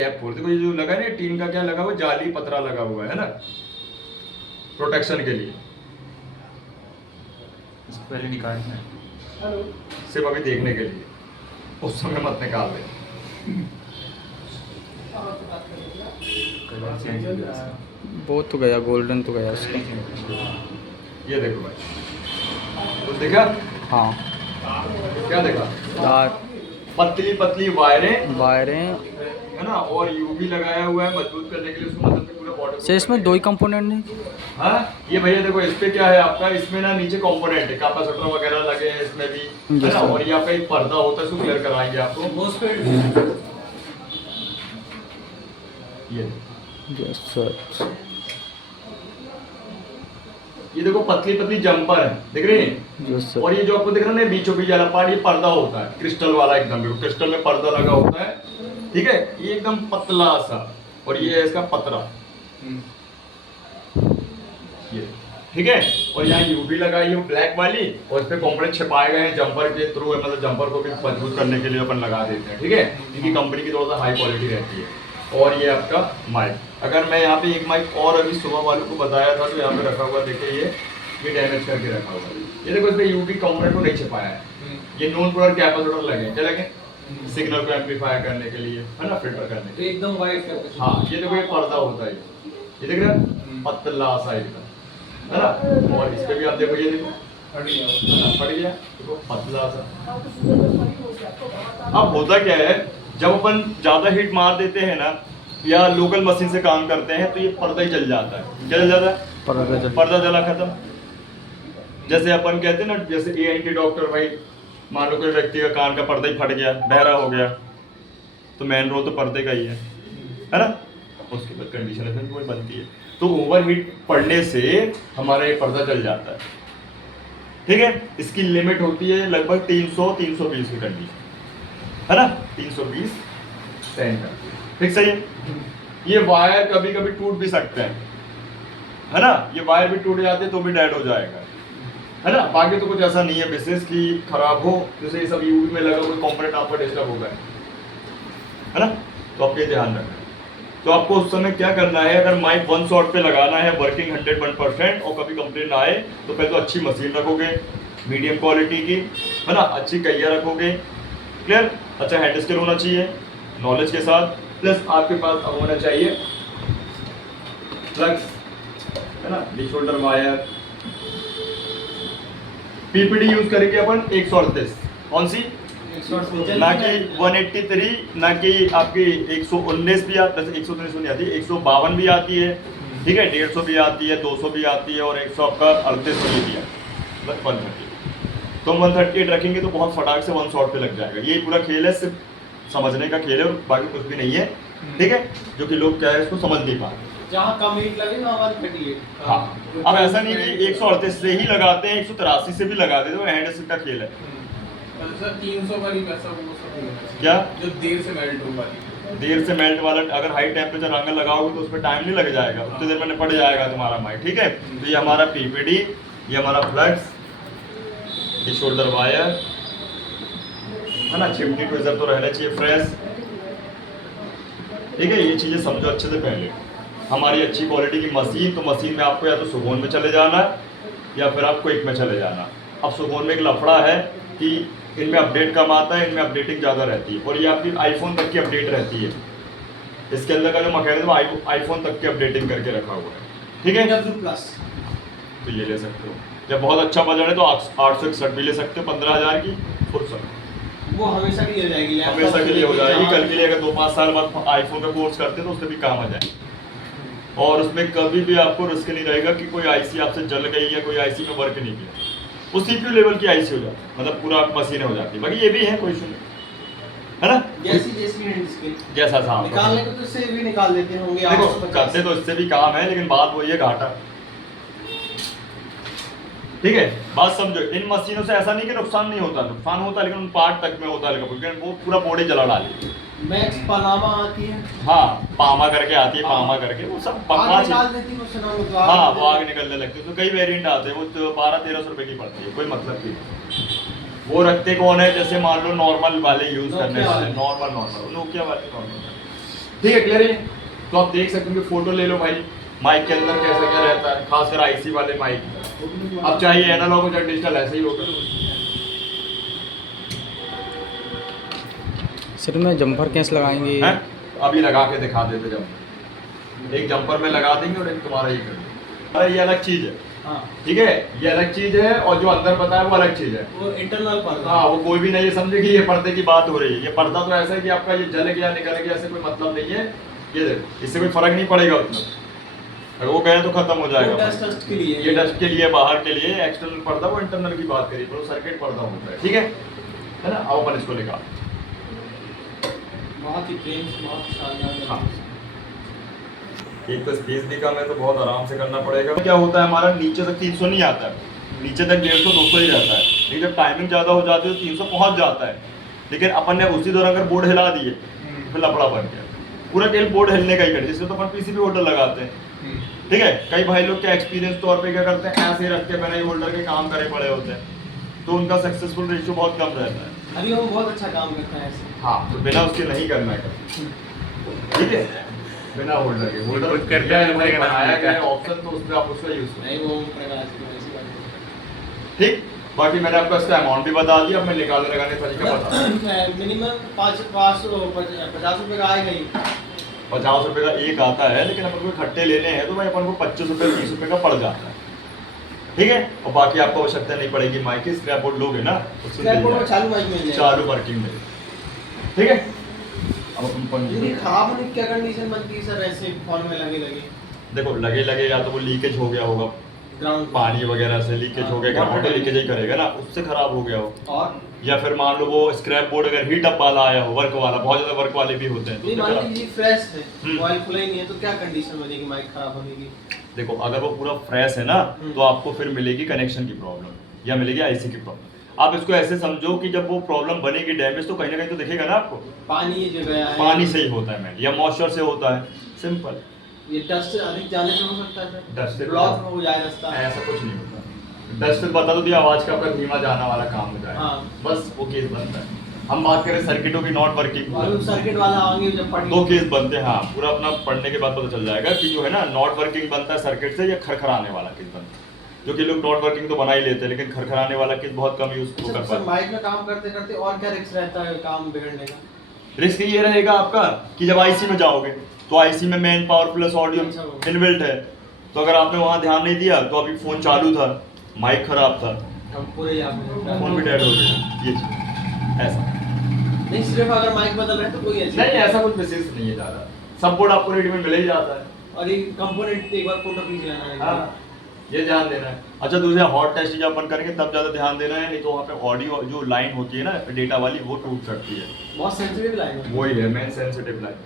Gap खोल देखो, ये जो लगा है टीन का क्या लगा हुआ, जाली पतरा लगा हुआ है ना, प्रोटेक्शन के लिए। इसको पहले निकालना है सिर्फ अभी देखने के लिए, उस समय मत निकाल दे। वो तो गया, गोल्डन तो गया उसका। ये देखो भाई, कुछ देखा? हाँ, क्या देखा? तार, पतली पतली वायरें। है ना, और यूवी लगाया हुआ है मजबूत करने के लिए उसको, मतलब पूरा बॉडी से इसमें दो ही कंपोनेंट नहीं। हाँ ये भैया देखो, इस पे क्या है आपका, इसमें ना नीचे कंपोनेंट है, कैपेसिटर वगैरह लगे हैं इसमें भी, है ना, और यहाँ पे एक पर्दा होता है, उसको क्लियर कराएंगे आपको। ये यस सर। ये देखो पतली पतली जंपर है, दिख रही है? Yes sir. और ये जो आपको दिख रहा है ना बीचों बीच वाला पार्ट, ये पर्दा होता है क्रिस्टल वाला, एकदम क्रिस्टल में पर्दा लगा होता है, ठीक है, ये एकदम पतला सा, और ये है इसका पतरा, ये ठीक है। और यहाँ यूवी लगाई है ब्लैक वाली, और इस पे कंपोनेंट छिपाए गए हैं जंपर के थ्रू, मतलब जंपर को भी मजबूत करने के लिए अपन लगा देते हैं, ठीक है। इनकी कंपनी की थोड़ा सा हाई क्वालिटी रहती है। और ये आपका माइक, अगर मैं यहाँ पे एक माइक और अभी सुबह वालों को बताया था, तो यहाँ पे रखा हुआ देखिए, ये डैमेज करके रखा हुआ है, ये देखो इसमें यूवी कंपोनेंट को नहीं छिपाया है, ये नॉन पोलर कैपेसिटर लगे, क्या लगे? सिग्नल को एम्पलीफाई करने के लिए, है ना, फिल्टर करने के लिए, एकदम वाइट करके। हाँ ये देखो, ये पर्दा होता है, ये देख रहे हैं, पतला साइड का, है ना। और इस पे भी आप देखो, ये देखो फट गया, देखो पतला सा। अब होता क्या है, जब अपन ज्यादा हीट मार देते हैं ना, या लोकल मशीन से काम करते हैं, तो ये पर्दा ही जल जाता है, जल जाता है, पर्दा जला खत्म। जैसे अपन कहते हैं ना, जैसे ENT डॉक्टर भाई, मान लो कोई व्यक्ति का कान का पर्दा ही फट गया, बहरा हो गया, तो मेन रोल तो पर्दे का ही है ना, उसके बाद कंडीशन ऐसे कोई बनती है, तो ओवर हीट पड़ने से हमारा ये पर्दा जल जाता है, ठीक है। इसकी लिमिट होती है लगभग 300-320 की कंडीशन, है ना, 320 सेंट, ठीक सही है। ये वायर कभी कभी टूट भी सकते हैं, है ना, ये वायर भी टूट जाते हैं तो भी डेड हो जाएगा, है ना। बाकी तो कुछ ऐसा नहीं है विशेष कि खराब हो, जैसे ये सब यूवी में लगा कोई कंपोनेंट आपका डिस्टर्ब हो गया, है ना, तो आप ये ध्यान रखना। तो आपको उस समय क्या करना है, अगर माइक 1 शॉट पे लगाना है, वर्किंग 101%, और कभी कंप्लेंट आए, तो पहले तो अच्छी मशीन रखोगे, मीडियम क्वालिटी की, है ना, अच्छी कैया रखोगे, क्लियर, अच्छा हैंड स्केल होना चाहिए नॉलेज के साथ, प्लस आपके पास अब होना चाहिए फ्लक्स, है ना, D shoulder wire. PPD use करेंगे अपन 138, कौन सी, ना कि 183, ना कि आपकी 119 भी आती है, 119 नहीं आती, 152 भी आती है, ठीक है, 150 भी आती है, 200 भी आती है, और 100 आपका 38 भी है, बस 130। तो 138 रखेंगे तो बहुत फटाक से 1 शॉट पे लग जाएगा। ये पूरा खेल है, सिर्फ समझने का खेल है, और बाकी कुछ भी नहीं है, ठीक है, जो कि लोग क्या है इसको समझ नहीं पाते। जहाँ कम हीट लगे ना, 138। हाँ, अब ऐसा नहीं कि 138 से ही लगाते हैं, 183 से भी लगा देते, वो हैंड स्केल का खेल है। सर 300 वाली पैसा वो सब नहीं होना चाहिए। क्या जो देर से मेल्ट हो वाली, देर से मेल्ट वाला, अगर हाई टेम्परेचर एंगल लगाओगे तो उसमें टाइम नहीं लग जाएगा, उतनी देर में निपट जाएगा तुम्हारा माइक, ठीक है। तो ये हमारा पीपीडी, ये हमारा फ्लक्स, ये शोल्डर वायर, है ना, चिमनी ट्विजर तो रहना चाहिए फ्रेश, ठीक है। ये चीजें समझो अच्छे से पहले। हमारी अच्छी क्वालिटी की मशीन, तो मशीन में आपको या तो सुगोन में चले जाना, या फिर आप क्विक में चले जाना। अब सुगोन में एक लफड़ा है कि इनमें अपडेट कम आता है, इनमें अपडेटिंग ज़्यादा रहती है, और ये आपकी आईफोन तक की अपडेट रहती है। इसके अंदर का जो मैकेनिज्म आईफोन तक की अपडेटिंग करके रखा हुआ है, ठीक है। प्लस तो ये ले सकते हो, जब बहुत अच्छा बजट है तो 861 भी ले सकते हो, 15,000 की फुर्सत, वो हमेशा के लिए हो जाएगी, हमेशा के लिए हो जाएगी। कल के लिए अगर 2-5 साल बाद आईफोन का कोर्स करते हैं तो उससे भी काम आ जाए, और उसमें कभी भी आपको रिस्क नहीं रहेगा कि कोई आईसी आपसे जल गई या कोई आईसी में वर्क नहीं किया, वो CPU लेवल की आईसी हो जाती है, मतलब पूरा मशीन हो जाती है। बाकी ये भी है, कोई इशू नहीं, है ना, जैसी हैंड स्केल जैसा था निकालने को तो इससे भी निकाल देते होंगे। देखो करते तो इससे भी काम है, लेकिन बात वही है घाटा, ठीक है। बात समझो, इन मशीनों से ऐसा नहीं कि नुकसान नहीं होता, नुकसान होता है, लेकिन उन पार्ट तक में होता है, लेकिन वो पूरा बॉडी जला डाली। मैक्स पनामा आती है, हाँ, पामा करके आती है, पामा करके, वो सब आग निकाल देती है, वो सुना हो तो हाँ, वो आग निकलने लगती है। तो कई वेरिएंट आते हैं, वो 1200-1300 रुपए की पड़ती है, कोई मतलब नहीं। वो रखते कौन है, जैसे मान लो नॉर्मल वाले यूज करने वाले, नॉर्मल नोकिया वाले नॉर्मल, ठीक है, क्लियर है? तो आप देख सकते हो कि फोटो ले लो भाई, माइक के अंदर कैसा क्या रहता है, खासकर आईसी वाले माइक। अब चाहिए एनालॉग हो चाहे डिजिटल, ऐसे ही होगा। सिर में जंपर कैसे लगाएंगे? हैं? अभी लगा के दिखा देते जब एक जंपर में लगा देंगे और एक तुम्हारा ये कर देंगे। अरे ये अलग चीज है, हाँ ठीक है, ये अलग चीज है और जो अंदर पता है वो अलग चीज है। वो इंटरनल पर्दा। हाँ, वो कोई भी नहीं ये समझे कि ये पर्दे की बात हो रही है। ये पर्दा तो ऐसा है कि आपका ये जल गया निकल गया, ऐसे कोई मतलब नहीं है। ये देखो, इससे कोई फर्क नहीं पड़ेगा उतना, अगर वो गए तो खत्म हो जाएगा। डस्ट के लिए, ये डस्ट के लिए, बाहर के लिए एक्सटर्नल पर्दा, वो इंटरनल की बात करिए, वो सर्किट पर्दा होता है, ठीक है ना? आओ अपन इसको निकाल। बहुत ही प्रेम से, बहुत शानदार। हाँ, एक तो स्पेस भी कम है तो बहुत आराम से करना पड़ेगा। क्या होता है हमारा नीचे तक 300 नहीं आता है, नीचे तक 150 200 ही रहता है, लेकिन जब टाइमिंग ज़्यादा हो जाती है तो 300 पहुंच जाता है। लेकिन अपन ने उसी दौरान अगर बोर्ड हिला दिए फिर लफड़ा बन गया। पूरा तेल बोर्ड हिलने का ही कर, जिसमें तो अपन पीसीबी होल्डर लगाते हैं, ठीक है। कई भाई लोग क्या एक्सपीरियंस तौर पे क्या करते हैं, ऐसे रख के बिना ही होल्डर के काम करे पड़े होते हैं, तो उनका सक्सेसफुल रेशियो बहुत कम रहता है। अभी वो बहुत अच्छा काम करता है ऐसे। हाँ, तो बिना उसके नहीं करना है, ठीक है, बिना होल्डर के। होल्डर कर दिया है, मैंने बनाया गया है ऑप्शन, तो उसमें आप उसका यूज करें, नहीं वो प्रकाश की ऐसी बात नहीं। ठीक। बाकी मैंने आपको इसका अमाउंट भी बता दिया, अब मैं निकालने लगाने का तरीका बता। मिनिमम 50 रुपए का आएगा ही। 50 रुपए का एक आता है, लेकिन अपन को इकट्ठे लेने हैं तो भाई अपन को 25 रुपए 30 रुपए का पड़ जाता है, ठीक है। और बाकी आपको आवश्यकता नहीं पड़ेगी माइक की, स्क्रैप बोर्ड लोगे ना उससे स्क्रैप बोर्ड में चालू माइक मिल जाएगा, चालू वर्किंग में, ठीक है। अब अपन यदि खराब होने की क्या कंडीशन बनती है सर ऐसे फॉर्म में लगे लगे? देखो, लगे या तो वो लीकेज हो गया होगा, ग्राउंड पानी वगैरह से लीकेज हो गया, मोटर लीकेज ही करेगा ना, उससे खराब हो गया हो। और या फिर मान लो वो स्क्रैप बोर्ड अगर हीट अप वाला आया हो, वर्क वाला, बहुत ज्यादा वर्क वाले भी होते हैं, तो नहीं उससे मान खराब। लीजिए फ्रेश है, ऑयल खुला ही नहीं है, तो क्या कंडीशन बनेगी माइक खराब होने की? देखो, अगर वो पूरा फ्रेश है ना तो आपको फिर मिलेगी कनेक्शन की प्रॉब्लम या मिलेगी आईसी की प्रॉब्लम। आप इसको ऐसे समझो कि जब वो प्रॉब्लम बनेगी डैमेज, तो कहीं ना कहीं तो दिखेगा ना आपको। पानी ये जगह है, पानी से ही होता है मैन, या मॉइस्चर से होता है, सिंपल। ये डस्ट अधिक जाने से हो सकता है सर, डस्ट से ब्लॉक हो जाए रास्ता। ऐसा कुछ नहीं होता। डस्ट से बता दो दिया, आवाज का आपका धीमा जाना वाला काम हो जाए, हाँ। बस वो केस बनता है। हम बात करें सर्किटों की, नॉट वर्किंग, और सर्किट वाला आएंगे जब फट दो केस बनते हैं। हाँ, पूरा अपना पढ़ने के बाद पता चल जाएगा कि जो है ना नॉट वर्किंग बनता है सर्किट से, या खरखराने वाला केस बनता है। जो कि लोग नॉट वर्किंग तो बना ही लेते हैं, लेकिन खरखराने वाला केस बहुत कम यूज कर पाते हैं। माइक में काम करते करते और क्या रिस्क रहता है काम बिगड़ने का? रिस्क ये रहेगा आपका कि जब आईसी में जाओगे तो आईसी में main power plus audio inbuilt है, तो अगर आपने वहाँ ध्यान नहीं दिया तो अभी फोन चालू था, माइक खराब था, हम पूरे फोन भी डेड हो गया। ये चीज ऐसा नहीं, सिर्फ अगर माइक बदल रहे तो कोई ऐसी नहीं, ऐसा कुछ विशेष नहीं है ज़्यादा, सब बोर्ड आपको रेडी में मिल ही जाता है। और ये कंपोनेंट एक बार फोटो खींच लेना है। हाँ, ये ध्यान देना है। अच्छा, दूसरा हॉट टेस्ट जब अपन करेंगे तब ज़्यादा ध्यान देना है, नहीं तो वहाँ पे ऑडियो जो लाइन होती है ना डेटा वाली, वो टूट सकती है। बहुत सेंसिटिव लाइन है, वही है मेन सेंसिटिव लाइन,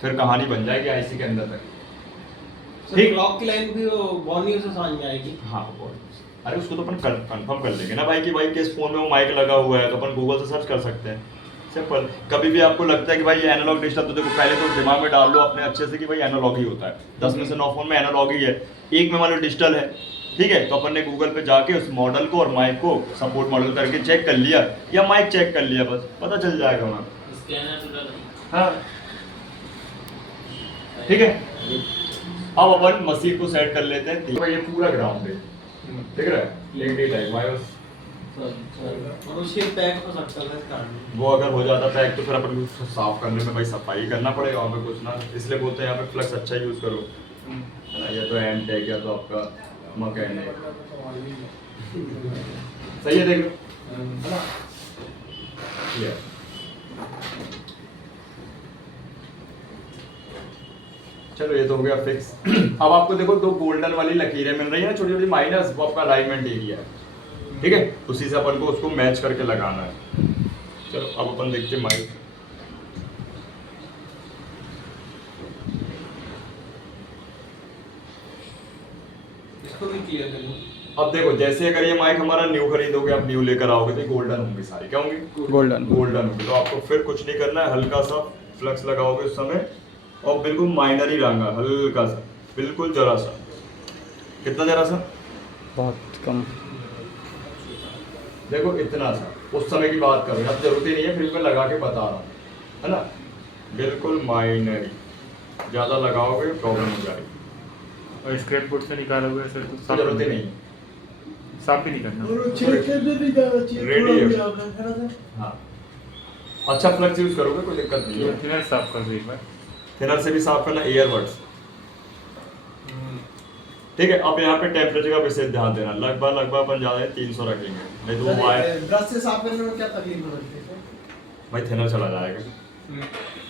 फिर कहानी बन जाएगी आईसी के अंदर तक। ठीक, क्लॉक की लाइन भी वो बॉर्नियो से समझ में आएगी। हाँ, अरे उसको तो अपन कंफर्म कर लेंगे ना भाई कि भाई किस फोन में वो माइक लगा हुआ है, तो अपन गूगल से सर्च कर सकते हैं, सिंपल। कभी भी आपको लगता है कि भाई ये एनालॉग डिजिटल, तो देखो पहले तो दिमाग में डाल लो अपने अच्छे से कि भाई एनालॉग ही होता है। 10 में से 9 फोन में एनालॉग ही है, एक में मान लो डिजिटल है, ठीक है। तो अपन ने गूगल पे जाके उस मॉडल को और माइक को सपोर्ट मॉडल करके चेक कर लिया, या माइक चेक कर लिया, बस पता चल जाएगा वहाँ। हाँ, ठीक है। अब अपन मशीन को सेट कर लेते हैं। तो ये पूरा ग्राउंड है, ठीक है, लेंडी टाइप वायर्स। और उसके पैक हो सकता है इसका। वो अगर हो जाता पैक तो फिर अपन को साफ करने में भाई सफाई करना पड़ेगा वहाँ पे कुछ ना, इसलिए बोलते हैं यहाँ पे फ्लक्स अच्छा यूज करो, है ना। या तो एम टेक या तो आपका मैकेनिक, सही है, देख लो, है ना। ये चलो, ये तो हो गया फिक्स। अब आपको देखो 2 गोल्डन वाली लकीरें मिल रही है ना, छोटी छोटी माइनस, वो आपका अलाइनमेंट एरिया है, ठीक है। उसी से अपन को उसको मैच करके लगाना है। चलो, अब अपन देखते हैं माइक। इसको भी क्लियर कर लो। अब देखो, जैसे अगर ये माइक हमारा न्यू खरीदोगे, आप न्यू लेकर आओगे, तो ये गोल्डन होंगे सारी, क्या होंगे? गोल्डन। गोल्डन होंगे। तो आपको फिर कुछ नहीं करना है, हल्का सा फ्लक्स लगाओगे उस समय, और बिल्कुल माइनर ही रंगा, हल्का सा, बिल्कुल जरा सा। कितना जरा सा? बहुत कम। देखो इतना सा, उस समय की बात करो, अब जरूरत ही नहीं है, फिर मैं लगा के बता रहा हूँ, है ना। बिल्कुल माइनर, ज़्यादा लगाओगे प्रॉब्लम हो जाएगी, और स्क्रेप बोर्ड से निकालोगे सर तो कोई जरूरत ही नहीं। साफ भी नहीं करना। रेडी है। हाँ, अच्छा फ्लक्स यूज करोगे कोई दिक्कत नहीं है। थिनर साफ कर दो एक बार। थिनर से भी साफ करना, ईयरबड्स। ठीक है, अब यहाँ पे टेम्परेचर का विशेष ध्यान देना, लगभग अपन ज़्यादा 300 रखेंगे, नहीं तो वो वायर ब्रश से साफ करने में क्या तकलीफ होती है? भाई थिनर चला जाएगा, है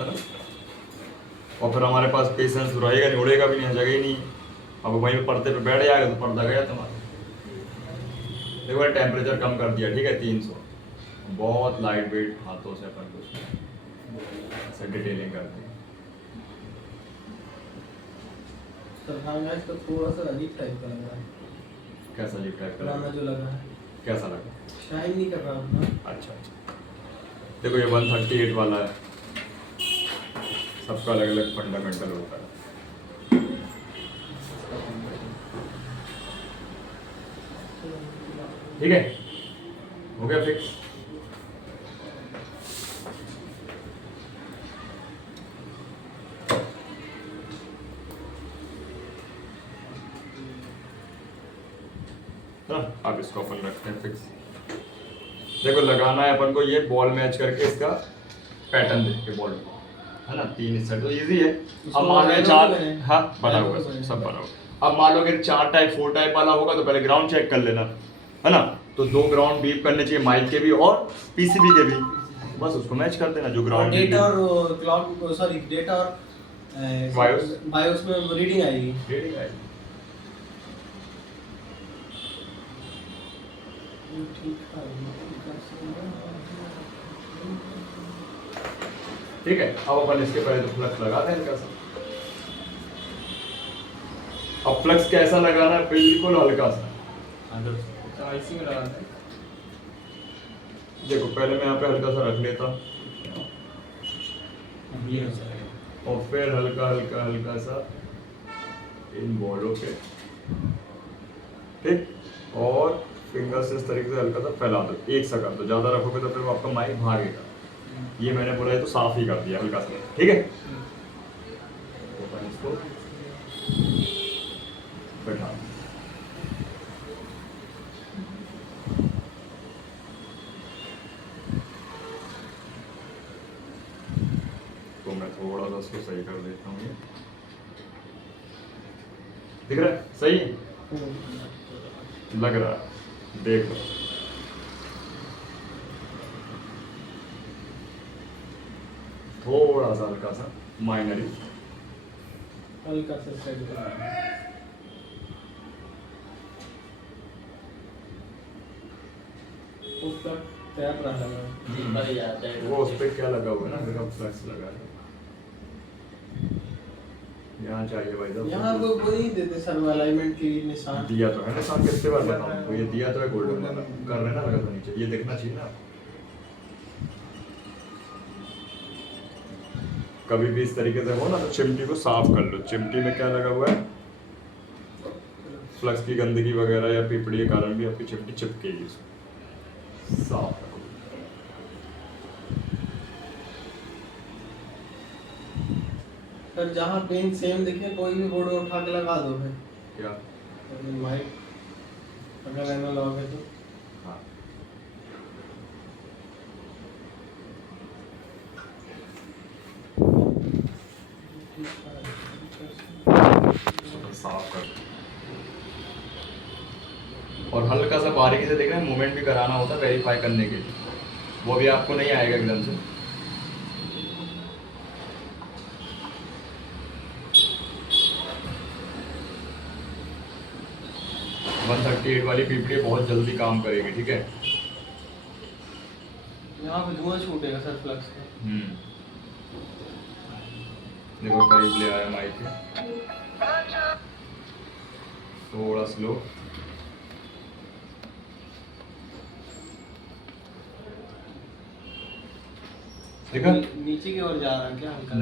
ना? और फिर हमारे पास पेशेंस रहेगा नहीं, उड़ेगा भी नहीं, जगह ही नहीं। अब वहीं पे पर्दे पे बैठ जाएगा तो पर्दा गया तुम्हारा। देखो टेम्परेचर कम कर दिया, ठीक है 300, बहुत लाइट वेट हाथों से अपन कुछ ऐसे डिटेलिंग करते हैं। हाँ गाइस, तो थोड़ा सा अजीब टाइप का लग रहा है। कैसा अजीब टाइप का पुराना लगा? जो लगा है कैसा लगा? शाइन नहीं कर रहा अपना। अच्छा, देखो ये 138 वाला है, सबका अलग अलग फंडामेंटल होता है। ठीक है, हो गया फिक्स। अब इसको अपन रखते हैं फिक्स। देखो लगाना है अपन को ये बॉल मैच करके, इसका पैटर्न देख के बॉल, है ना? 3 इस साइड तो इजी है। अब मान लो 4, हाँ बना हुआ है, सब बना हुआ। अब मान लो कि 4 टाइप 4 टाइप वाला होगा तो पहले ग्राउंड चेक कर लेना, है ना? तो 2 ग्राउंड बीप करने चाहिए, माइक के भी और पीसीबी के भी, बस उसको मैच कर देना जो ग्राउंड डेटा और क्लॉक, सॉरी डेटा और बायोस में रीडिंग आएगी। ठीक है, अब अपन इसके पहले तो फ्लक्स लगा दें हल्का सा। अब फ्लक्स कैसा लगाना है? बिल्कुल हल्का सा। आईसी में लगाना है। देखो पहले मैं यहाँ पे हल्का सा रख लेता और फिर हल्का हल्का हल्का सा इन बॉलों पे, ठीक, और फिंगर से इस तरीके से हल्का सा फैला दो, एक सा कर दो। ज़्यादा रखोगे तो फिर वो आपका माइक भागेगा। ये मैंने बोला है तो साफ ही कर दिया हल्का सा, ठीक है? इसको बैठा, तो मैं थोड़ा सा इसको सही कर देता हूँ। ये दिख रहा है सही लग रहा है, देख लो। थोड़ा सा हल्का सा माइनरी, हल्का सा सेट करना है। उसका टैप रहा है वो उस पर क्या लगा हुआ है ना, मेरा फ्लक्स लगा है यहाँ चाहिए भाई साहब। यहाँ वो नहीं देते सर अलाइनमेंट के लिए निशान दिया तो है निशान, कितने बार बताऊं तो ये दिया तो है गोल्डन वाला, कर रहे ना लगा तो नीचे, ये देखना चाहिए ना। कभी भी इस तरीके से हो ना तो चिमटी को साफ कर लो। चिमटी में क्या लगा हुआ है? फ्लक्स की गंदगी वगैरह या पीपड़ी के कारण भी आपकी चिमटी चिपकेगी, साफ रखो। सर जहाँ पेन सेम दिखे कोई भी बोर्ड उठा के लगा दो फिर। क्या? माइक अगर एनालॉग है तो हाँ, साफ कर। और हल्का सा बारीकी से देख रहे हैं, मूवमेंट भी कराना होता है वेरीफाई करने के लिए, वो भी आपको नहीं आएगा एकदम से। वन 138 वाली पीपड़ी बहुत जल्दी काम करेगी, ठीक है? यहाँ पे धुआं छूटेगा सर फ्लक्स का। देखो करीब ले आया माइक के, थोड़ा स्लो। देखा? नीचे की ओर जा रहा है क्या हल्का?